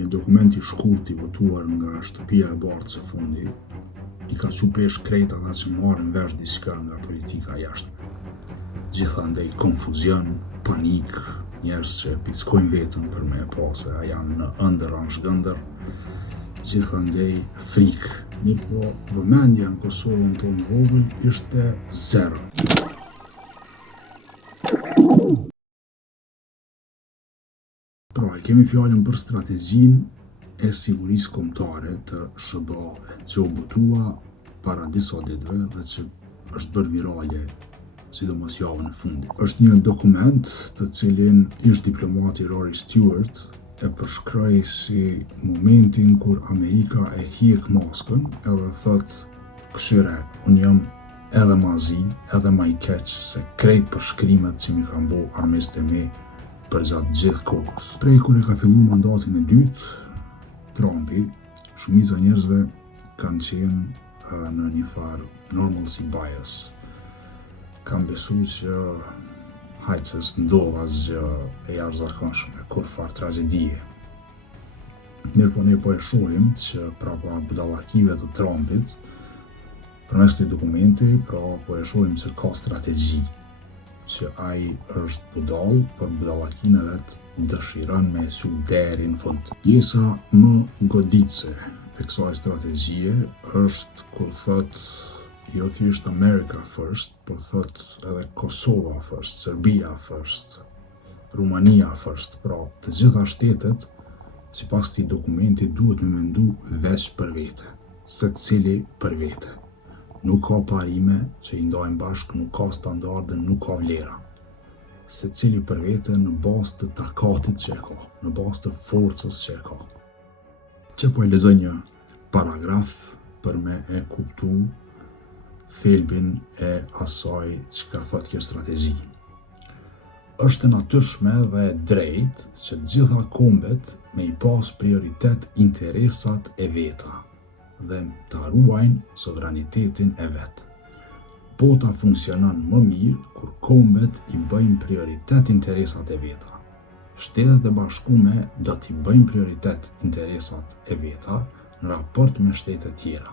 Një dokument i shkurt i votuar nga shtëpia e bardhë së fundi i ka çu pesh krejt ata që marrin vesh diçka nga politika jashtme. Gjithandej konfuzion, panik, njerëz që pickojnë veten për me e pa se a janë në ëndër anë shgëndër, gjithandej frikë. Mirë po, vëmendja në Kosovën tonë vogël ishte zero. Pra, kemi fjalën për strategjinë e sigurisë kombëtare të SBA-ve, që u botua para disa ditëve dhe që është bërë virale, sidomos javën e fundit. Është një dokument të cilin ish diplomati Rory Stewart e përshkroi si momentin kur Amerika e hiq maskën edhe thot, këshyre, unë jam edhe ma zi, edhe ma i keq se krejt përshkrimet që mi kanë bo armistët e mi për gjatë gjithë kohës. Prej kur e ka fillu mandatin e dytë, Trumpi, shumica njerëzve kanë qenë në një farë normalcy bias. Kanë besu që hajtë se s'ndodh asgjë e jashtëzakonshme, kur farë tragedie. Mirë po ne po e shohim që prapa budallakive të Trumpit, përmes këtij dokumenti, pra po e shohim se ka strategji, që ai është budall, për budallakinë e vet dëshiron me e çu deri në fund. Pjesa më goditëse e kësaj strategjie është kur thot jo thjesht America first, por thot edhe Kosova first, Serbia first, Rumania first. Pra, të gjitha shtetet, sipas këtij dokumenti, duhet me mendu veç për vete, secili për vete. Nuk ka parime që i ndajnë bashkë, nuk ka standarde, nuk ka vlera. Secili për vete në bazë të takatit që e ka, në bazë të forcës që e ka. Që po e lexoj një paragraf për me e kuptu thelbin e asaj që ka thot kjo strategji. Është e natyrshme dhe e drejtë që gjitha kombet me i pas prioritet interesat e veta dhe të ruajnë sovranitetin e vetë. Bota funksionon më mirë kur kombet i bëjnë prioritet interesat e veta. Shtetet e Bashkuara do t'i bëjnë prioritet interesat e veta në raport me shtetet tjera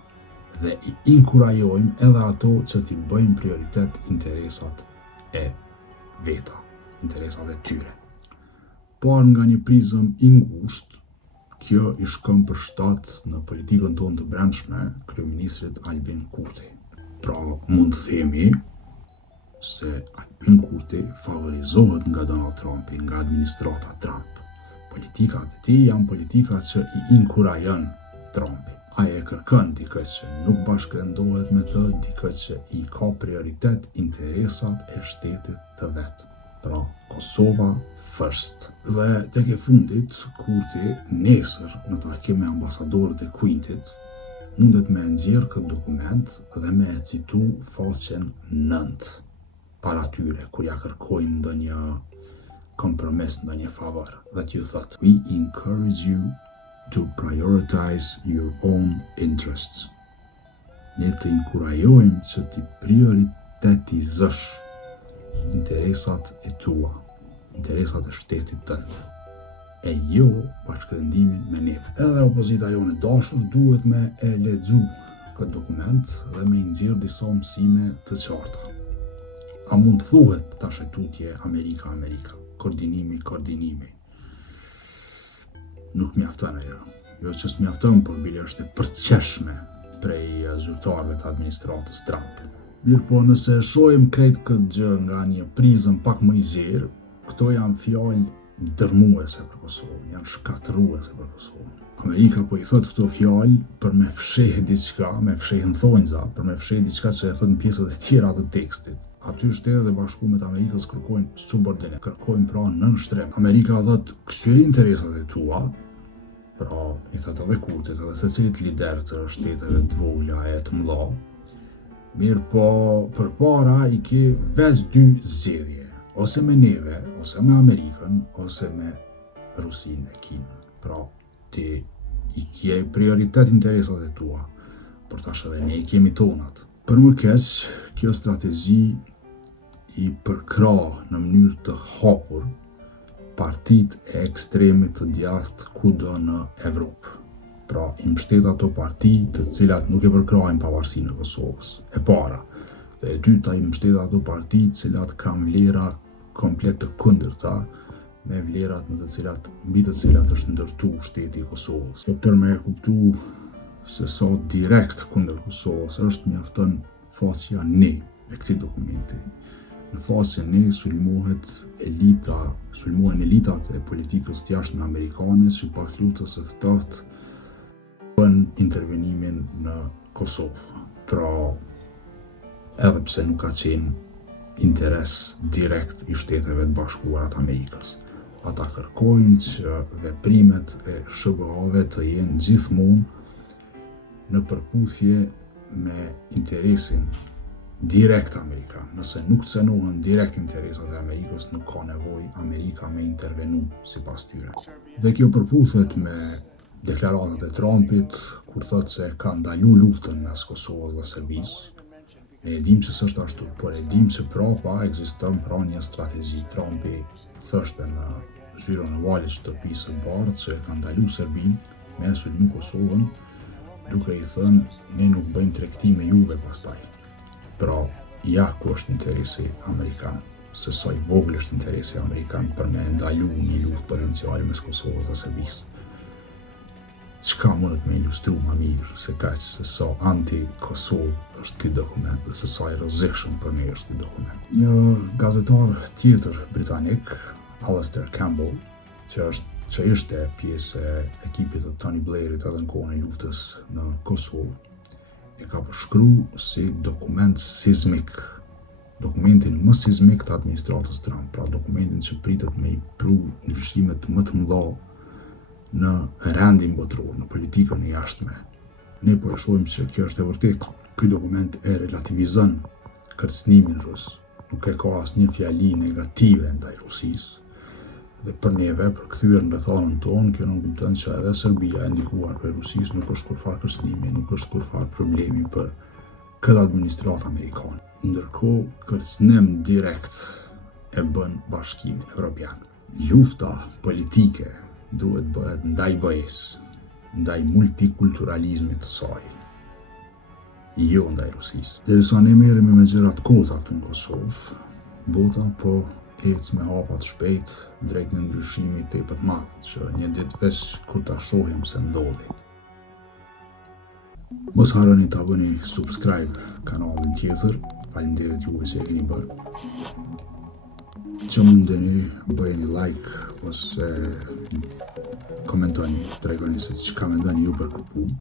dhe i inkurajojmë edhe ato që t'i bëjmë prioritet interesat e veta, interesat e tyre. Por nga një prizëm i ngushtë, kjo i shkon për shtat në politikën tonë të brendshme kryeministrit Albin Kurti. Pra, mund të themi se Albin Kurti favorizohet nga Donald Trumpi, nga administrata Trump. Politikat e tij janë politikat që i inkurajon Trumpi. Ai e kërkon dikë që nuk bashkërendohet me të, dikë që i ka prioritet interesat e shtetit të vet. Pra, Kosova first. Dhe tek e fundit, Kurti nesër në takim me ambasadorët e Quintit mundet me nxjerr këtë dokument dhe me e citu faqen 9 para tyre, kur ja kërkojnë ndonjë kompromis, ndonjë favor. Dhe t'ju thot, we encourage you to prioritize your own interests. Ne të inkurajojmë që ti prioritetizosh interesat e tua, interesat e shtetit tënd, e jo bashkërendimin me neve. Edhe opozita jone dashur duhet me e lexu këtë dokument dhe me nxjerr disa mësime të qarta. A mund thuhet tash e tutje Amerika, koordinimi. Nuk mjafton ajo. Jo që s'mjafton, por bile është e përqeshme prej zyrtarëve të administratës Trump. Mirë po, nëse shohim krejt këtë gjë nga një prizëm pak më i zerë, këto janë fjalë dërmuese për Kosovën, janë shkatëruese për Kosovën. Amerika po i thot këto fjalë për me fshehë diçka, me fshehë në thonjza, për me fshehë diçka që e thot në pjesët e tjera të tekstit. Aty Shtetet e Bashkuara të Amerikës kërkojnë subordinat, kërkojnë pra nënshtrim. Amerika thot, këshyri interesat e tua, pra i thot edhe Kurtit, edhe secilit lider të shteteve të vogla e të mëdha. Mirë po, përpara i ke veç 2 zgjedhje, ose me neve, ose me Amerikën, ose me Rusinë e Kinën. Pra, ti i ke prioritet interesat e tua, por tash edhe ne i kemi tonat. Për më keq, kjo strategji i përkra në mënyrë të hapur partitë e ekstremit të djathtë kudo në Evropë. Pra, i mbështet ato parti të cilat nuk e përkrajnë pavarësinë e Kosovës. E para. Dhe e dyta, i mbështet ato parti të cilat kanë vlera komplet të kundërta me vlerat mbi të cilat është ndërtu shteti i Kosovës. Për me e kuptu se sa direkt kundër Kosovës është, mjafton fasja 1 e këtij dokumenti. Në fasën 1 sulmohen elitat e politikës jashtme amerikane sipas luftës së ftohtë bën intervenimin në Kosovë. Pra, edhe pse nuk ka qenë interes direkt i Shteteve të Bashkuara të Amerikës. Ata kërkojnë që veprimet e SBA-ve të jenë gjithmonë në përputhje me interesin direkt amerikan. Nëse nuk cënohen direkt interesat e Amerikës, nuk ka nevojë Amerika me intervenu sipas tyre. Dhe kjo përputhet me deklaratat e Trumpit, kur thotë se ka ndalu luftën mes Kosovës dhe Serbisë. Ne e dim që s'është ashtu, por e dim që prapa ekziston një strategji. Trumpi thoshte në zyrën e valit shtëpisë së bardhë që e ka ndalu Serbinë me sulmu Kosovën, duke i thënë ne nuk bëjmë tregti me juve pastaj. Pra, ja ku është interesi amerikan, se sa i vogël është interesi amerikan për me ndalu një luftë potenciale mes Kosovës dhe Serbisë. Çka mundet me ilustru më mirë se kaq, se sa anti-Kosovë është ky dokument dhe se sa i rrezikshëm për ne është ky dokument. Një gazetar tjetër britanik, Alastair Campbell, që ishte pjesë e ekipit të Tony Blairit edhe në kohën e luftës në Kosovë, e ka përshkruar si dokument sismik, dokumentin më sismik të administratës Trump, pra dokumentin që pritet me i pru ndryshimet më të mëdha në rendin botror, në politikën e jashtme. Ne po e shohim se kjo është e vërtetë. Ky dokument e relativizon kërcënimin rus. Nuk e ka asnjë fjali negative ndaj Rusisë. Dhe për neve, për kthyer në rrethanën tonë, kjo nuk kupton që edhe Serbia e ndikuar për Rusisë nuk është kurfar kërcënimi, nuk është kurfar problemi për këtë administratë amerikane. Ndërkohë, kërcënim direkt e bën Bashkimin Evropian. Lufta politike duhet bëhet ndaj BE-s, ndaj multikulturalizmit të saj, jo ndaj Rusisë. Derisa ne merremi me gjërat kota këtu në Kosovë, bota po ecë me hapa të shpejt drejt një ndryshimi tepër të madh, që një ditë veç kur ta shohim se ndodhi. Mos harroni ta bëni subscribe kanalin tjetër. Faleminderit juve që e keni bërë. Që mundeni bëjeni like ose komentoni, tregoni se çka mendoni ju për këtë punë.